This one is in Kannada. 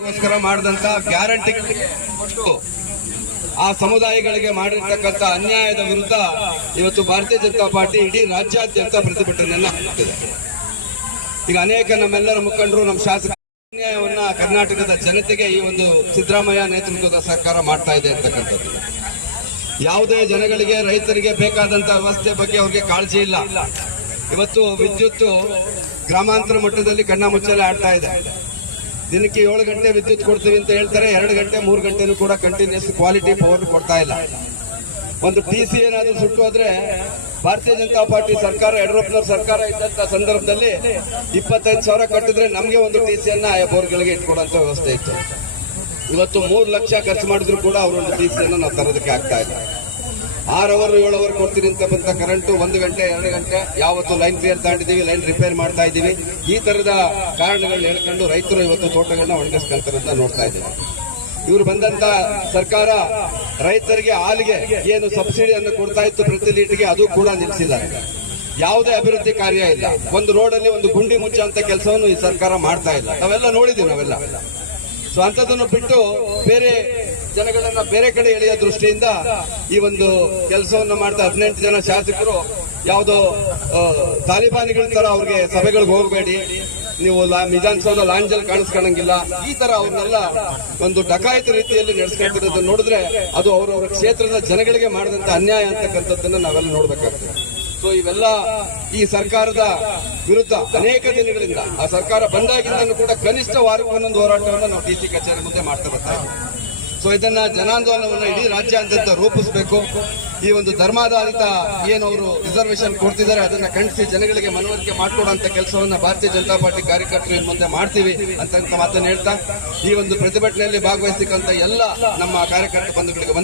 ಗೋಸ್ಕರ ಮಾಡಿದಂತ ಗ್ಯಾರಂಟಿ ಕೊಟ್ಟು ಆ ಸಮುದಾಯಗಳಿಗೆ ಮಾಡಿರ್ತಕ್ಕಂಥ ಅನ್ಯಾಯದ ವಿರುದ್ಧ ಇವತ್ತು ಭಾರತೀಯ ಜನತಾ ಪಾರ್ಟಿ ಇಡೀ ರಾಜ್ಯಾದ್ಯಂತ ಪ್ರತಿಭಟನೆಯನ್ನ ಮಾಡುತ್ತಿದೆ. ಈಗ ಅನೇಕ ನಮ್ಮೆಲ್ಲರ ಮುಖಂಡರು, ನಮ್ಮ ಶಾಸಕ ಅನ್ಯಾಯವನ್ನ ಕರ್ನಾಟಕದ ಜನತೆಗೆ ಈ ಒಂದು ಸಿದ್ದರಾಮಯ್ಯ ನೇತೃತ್ವದ ಸರ್ಕಾರ ಮಾಡ್ತಾ ಇದೆ ಅಂತಕ್ಕಂಥದ್ದು. ಯಾವುದೇ ಜನಗಳಿಗೆ, ರೈತರಿಗೆ ಬೇಕಾದಂತ ವ್ಯವಸ್ಥೆ ಬಗ್ಗೆ ಅವ್ರಿಗೆ ಕಾಳಜಿ ಇಲ್ಲ. ಇವತ್ತು ವಿದ್ಯುತ್ ಗ್ರಾಮಾಂತರ ಮಟ್ಟದಲ್ಲಿ ಕಣ್ಣ ಮುಚ್ಚಲೆ ಆಡ್ತಾ ಇದೆ. ದಿನಕ್ಕೆ 7 ಗಂಟೆ ವಿದ್ಯುತ್ ಕೊಡ್ತೀವಿ ಅಂತ ಹೇಳ್ತಾರೆ, 2 ಗಂಟೆ 3 ಗಂಟೆನೂ ಕೂಡ ಕಂಟಿನ್ಯೂಸ್ ಕ್ವಾಲಿಟಿ ಪವರ್ ಕೊಡ್ತಾ ಇಲ್ಲ. ಒಂದು ಟಿಸಿ ಏನಾದ್ರೂ ಸುಟ್ಟು ಹೋದ್ರೆ ಭಾರತೀಯ ಜನತಾ ಪಾರ್ಟಿ ಸರ್ಕಾರ, ಯಡಿಯೂರಪ್ಪನವ್ರ ಸರ್ಕಾರ ಇದ್ದಂತ ಸಂದರ್ಭದಲ್ಲಿ 25,000 ಕಟ್ಟಿದ್ರೆ ನಮಗೆ ಒಂದು ಟಿಸಿಯನ್ನ ಬೋರ್ಗಳಿಗೆ ಇಟ್ಕೊಡುವಂತ ವ್ಯವಸ್ಥೆ ಇತ್ತು. ಇವತ್ತು 3 ಲಕ್ಷ ಖರ್ಚು ಮಾಡಿದ್ರು ಕೂಡ ಅವರೊಂದು ಟಿಸಿಯನ್ನ ನಾವು ತರೋದಕ್ಕೆ ಆಗ್ತಾ ಇಲ್ಲ. 6 ಅವರ್ 7 ಅವರ್ ಕೊಡ್ತೀನಿ ಅಂತ ಬಂತ ಕರೆಂಟು 1 ಗಂಟೆ 2 ಗಂಟೆ ಯಾವತ್ತು ಲೈನ್ ಕ್ಲಿಯರ್ ತಗೊಂಡಿದ್ದೀವಿ, ಲೈನ್ ರಿಪೇರ್ ಮಾಡ್ತಾ ಇದ್ದೀವಿ. ಈ ತರದ ಕಾರಣಗಳನ್ನ ಹೇಳ್ಕೊಂಡು ರೈತರು ಇವತ್ತು ತೋಟಗಳನ್ನ ಒಣಗಿಸ್ಕೊಂತಾರಂತ ನೋಡ್ತಾ ಇದ್ದೀವಿ. ಇವರು ಬಂದಂತ ಸರ್ಕಾರ ರೈತರಿಗೆ ಹಾಲಿಗೆ ಏನು ಸಬ್ಸಿಡಿಯನ್ನು ಕೊಡ್ತಾ ಇತ್ತು ಪ್ರತಿ ಲೀಟರ್ಗೆ, ಅದು ಕೂಡ ನಿಲ್ಲಿಸಿದ್ದಾರೆ. ಯಾವುದೇ ಅಭಿವೃದ್ಧಿ ಕಾರ್ಯ ಇಲ್ಲ. ಒಂದು ರೋಡಲ್ಲಿ ಒಂದು ಗುಂಡಿ ಮುಚ್ಚುವಂತ ಕೆಲಸವನ್ನು ಈ ಸರ್ಕಾರ ಮಾಡ್ತಾ ಇಲ್ಲ. ನಾವೆಲ್ಲ ನೋಡಿದೀವಿ ನಾವೆಲ್ಲ. ಸೊ ಅಂತದನ್ನು ಬಿಟ್ಟು ಬೇರೆ ಜನಗಳನ್ನ ಬೇರೆ ಕಡೆ ಎಳೆಯೋ ದೃಷ್ಟಿಯಿಂದ ಈ ಒಂದು ಕೆಲಸವನ್ನು ಮಾಡ್ತಾ 18 ಜನ ಶಾಸಕರು ಯಾವುದೋ ತಾಲಿಬಾನಿಗಳ ತರ ಅವ್ರಿಗೆ ಸಭೆಗಳಿಗೆ ಹೋಗಬೇಡಿ, ನೀವು ವಿಧಾನಸೌಧ ಲಾಂಜಲ್ಲಿ ಕಾಣಿಸ್ಕೊಳ್ಳಂಗಿಲ್ಲ, ಈ ತರ ಅವ್ರನ್ನೆಲ್ಲ ಒಂದು ಡಕಾಯಿತ ರೀತಿಯಲ್ಲಿ ನಡೆಸ್ಕೊಳ್ತಿರೋದನ್ನ ನೋಡಿದ್ರೆ ಅದು ಅವರವರ ಕ್ಷೇತ್ರದ ಜನಗಳಿಗೆ ಮಾಡಿದಂತ ಅನ್ಯಾಯ ಅಂತಕ್ಕಂಥದ್ದನ್ನ ನಾವೆಲ್ಲ ನೋಡ್ಬೇಕಾಗ್ತದೆ. ಸೊ ಇವೆಲ್ಲ ಈ ಸರ್ಕಾರದ ವಿರುದ್ಧ ಅನೇಕ ದಿನಗಳಿಂದ, ಆ ಸರ್ಕಾರ ಬಂದಾಗಿಂದ ಕೂಡ ಕನಿಷ್ಠ ವಾರಕ್ಕೊಂದೊಂದು ಹೋರಾಟವನ್ನು ನಾವು ಡಿಸಿ ಕಚೇರಿ ಮುಂದೆ ಮಾಡ್ತಾ ಬರ್ತಾ ಇದ್ದೀವಿ. ಸೊ ಇದನ್ನ ಜನಾಂದೋಲನವನ್ನ ಇಡೀ ರಾಜ್ಯಾದ್ಯಂತ ರೂಪಿಸಬೇಕು. ಈ ಒಂದು ಧರ್ಮಾಧಾರಿತ ಏನು ಅವರು ರಿಸರ್ವೇಶನ್ ಕೊಡ್ತಿದ್ದಾರೆ ಅದನ್ನ ಖಂಡಿಸಿ ಜನಗಳಿಗೆ ಮನವರಿಕೆ ಮಾಡಿಕೊಡುವಂತ ಕೆಲಸವನ್ನ ಭಾರತೀಯ ಜನತಾ ಪಾರ್ಟಿ ಕಾರ್ಯಕರ್ತರು ಇನ್ನು ಮುಂದೆ ಮಾಡ್ತೀವಿ ಅಂತ ಮಾತನ್ನು ಹೇಳ್ತಾ, ಈ ಒಂದು ಪ್ರತಿಭಟನೆಯಲ್ಲಿ ಭಾಗವಹಿಸಿದಂತ ಎಲ್ಲ ನಮ್ಮ ಕಾರ್ಯಕರ್ತ ಬಂಧುಗಳಿಗೆ